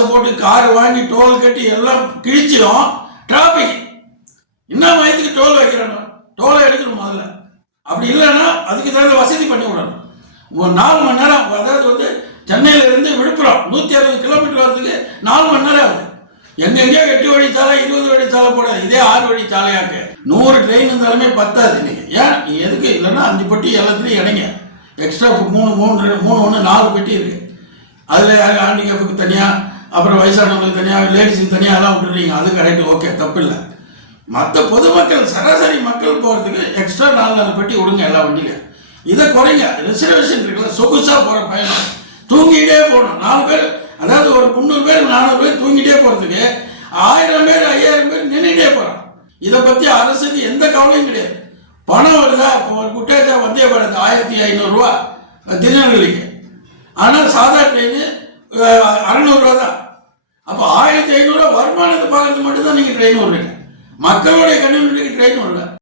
காசை போட்டு கார் வாங்கி டோல் கட்டி எல்லாம் கிழிச்சிடும். டிராபிக் இன்னும் வயதுக்கு டோல் வைக்கிறணும், டோலை எடுக்கணும் முதல்ல. அப்படி இல்லைன்னா அதுக்கு தகுந்த வசதி பண்ணி விடணும். ஒரு 4 மணி நேரம், அதாவது வந்து சென்னையில இருந்து விழுப்புரம் 160 கிலோமீட்டர் வரதுக்கு 4 மணி நேரம் ஆகுது. எங்கெங்கேயோ 8 வழிச்சாலை 20 வழிச்சாலை போட, இதே 6 வழிச்சாலையாக்க 100 ட்ரெயின் இருந்தாலுமே பத்தாது. இன்னைக்கு ஏன் நீ எதுக்கு இல்லைன்னா 5 பெட்டி எல்லாத்துலையும் இடைங்க எக்ஸ்ட்ரா 4 பெட்டி இருக்கு. அதில் ஹேண்டிகேப்புக்கு தனியாக, அப்புறம் வயசானவங்களுக்கு தனியாக, லேடிஸுக்கு தனியாக எல்லாம் விட்டுறீங்க. அது கரெக்டு, ஓகே, தப்பு இல்லை. மற்ற பொதுமக்கள் சராசரி மக்கள் போகிறதுக்கு எக்ஸ்ட்ரா 4 பெட்டி விடுங்க எல்லா வண்டியிலும். இதை குறைங்க. ரிசர்வேஷன் இருக்குல்ல, சொகுசாக போகிற பயணம் தூங்கிட்டே போகணும். 4 பேர், அதாவது ஒரு 300 பேர் 400 பேர் தூங்கிட்டே போகிறதுக்கு 1000 பேர் 5000 பேர் நின்றுட்டே போகிறான். இதை பற்றி அரசுக்கு எந்த கவலையும் கிடையாது. பணம் வருதா? இப்போ ஒரு குட்டேஜா வந்தே பாரத் 1500 ரூபா திருநெல்வேலிக்கு, ஆனால் சாதா ட்ரெயின் 600 ரூபா தான். அப்போ 1500 ரூபா வருமானத்தை பார்க்கறது மட்டும்தான் நீங்கள் ட்ரெயின் விடுறீங்க. மக்களுடைய கன்வீனியன்ட்டுக்கு ட்ரெயின் விடல.